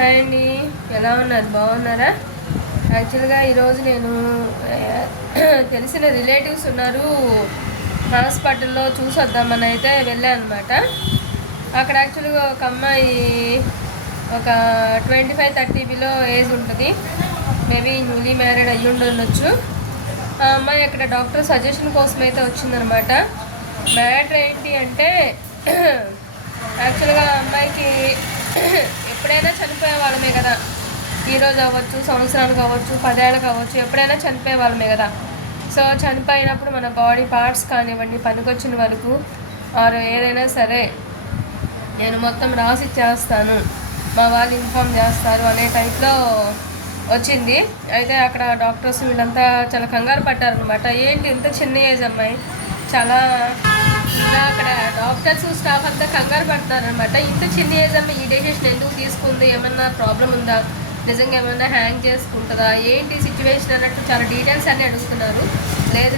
Hi అండి, ఎలా ఉన్నారు? బాగున్నారా? యాక్చువల్గా ఈరోజు నేను తెలిసిన రిలేటివ్స్ ఉన్నారు, హాస్పిటల్లో చూసొద్దామని అయితే వెళ్ళాను అనమాట. అక్కడ యాక్చువల్గా ఒక అమ్మాయి ఒక 25-30 బిలో ఏజ్ ఉంటుంది, మేబీ న్యూలీ మ్యారీడ్ అయ్యి ఉండొచ్చు. ఆ అమ్మాయి అక్కడ డాక్టర్ సజెషన్ కోసం అయితే వచ్చిందనమాట. మ్యాటర్ ఏంటి అంటే యాక్చువల్గా అమ్మాయికి ఎప్పుడైనా చనిపోయే వాళ్ళమే కదా, ఈరోజు అవ్వచ్చు, సంవత్సరానికి అవ్వచ్చు, 10 ఏళ్ళకి అవ్వచ్చు, ఎప్పుడైనా చనిపోయే వాళ్ళమే కదా. సో చనిపోయినప్పుడు మన బాడీ పార్ట్స్ కానివ్వండి, పనికొచ్చిన వరకు ఆరు ఏదైనా సరే నేను మొత్తం రాసి ఇచ్చేస్తాను, మా వాళ్ళు ఇన్ఫామ్ చేస్తారు అనే టైప్లో వచ్చింది. అయితే అక్కడ డాక్టర్స్ వీళ్ళంతా చాలా కంగారు పడ్డారనమాట. ఏంటి ఇంత చిన్న ఏజ్ అమ్మాయి, చాలా అక్కడ డాక్టర్స్ స్టాఫ్ అంతా కంగారు పడుతున్నారనమాట. ఇంత చిన్న ఏజ్ అమ్మ ఈ డెసిషన్ ఎందుకు తీసుకుంది, ఏమన్నా ప్రాబ్లం ఉందా, నిజంగా ఏమన్నా హ్యాంగ్ చేసుకుంటుందా, ఏంటి సిచ్యువేషన్ అన్నట్టు చాలా డీటెయిల్స్ అన్నీ అడుగుతున్నారు.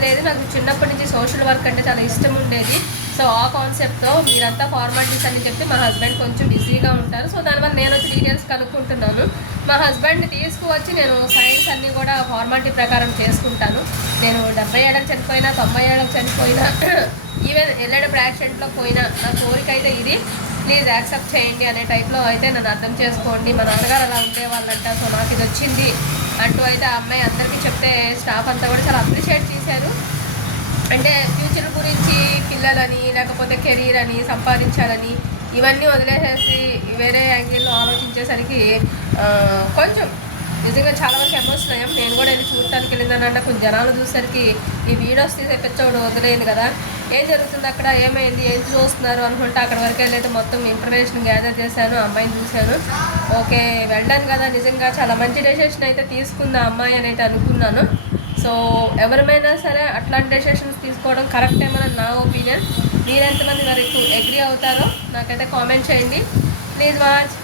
లేదు నాకు చిన్నప్పటి నుంచి సోషల్ వర్క్ అంటే చాలా ఇష్టం ఉండేది. సో ఆ కాన్సెప్ట్తో మీరంతా ఫార్మాలిటీస్ అని చెప్పి మా హస్బెండ్ కొంచెం బిజీగా ఉంటారు. సో దానివల్ల నేను వచ్చి డీటెయిల్స్ కనుక్కుంటున్నాను. మా హస్బెండ్ని తీసుకువచ్చి నేను సైన్స్ అన్నీ కూడా ఫార్మాలిటీ ప్రకారం చేసుకుంటాను. నేను 70 ఏళ్ళకి చనిపోయినా, 90 ఏళ్ళకి చనిపోయినా, ఈవెన్ వెళ్ళేటప్పుడు యాక్సిడెంట్లో పోయినా నా కోరిక అయితే ఇది, ప్లీజ్ యాక్సెప్ట్ చేయండి అనే టైప్లో అయితే నన్ను అర్థం చేసుకోండి. మా నాన్నగారు అలా ఉండేవాళ్ళంట, సో నాకు ఇది వచ్చింది అంటూ అయితే ఆ అమ్మాయి అందరికీ చెప్తే స్టాఫ్ అంతా కూడా చాలా అప్రిషియేట్ చేశారు. అంటే ఫ్యూచర్ గురించి పిల్లలని, లేకపోతే కెరీర్ అని, సంపాదించాలని ఇవన్నీ వదిలేసేసి వేరే యాంగిల్లో ఆలోచించేసరికి కొంచెం నిజంగా చాలా వరకు ఎమోషనల్ అయ్యాం. నేను కూడా వెళ్ళి చూడటానికి వెళ్ళిందనంటే కొంచెం జనాలు చూసరికి ఈ వీడియోస్ తీసే పిచ్చోడు వదిలేదు కదా, ఏం జరుగుతుంది అక్కడ, ఏమైంది, ఏం చూస్తున్నారు అనుకుంటే అక్కడ వరకు వెళ్ళైతే మొత్తం ఇన్ఫర్మేషన్ గ్యాదర్ చేశాను, అమ్మాయిని చూశాను. ఓకే వెళ్ళాను కదా, నిజంగా చాలా మంచి డెసిషన్ అయితే తీసుకుంది ఆ అమ్మాయి అని అయితే అనుకున్నాను. సో ఎవరిమైనా సరే అట్లాంటి డెసిషన్స్ తీసుకోవడం కరెక్ట్ ఏమని నా ఒపీనియన్. మీరు ఎంతమంది వరకు అగ్రీ అవుతారో నాకైతే కామెంట్ చేయండి. Please watch.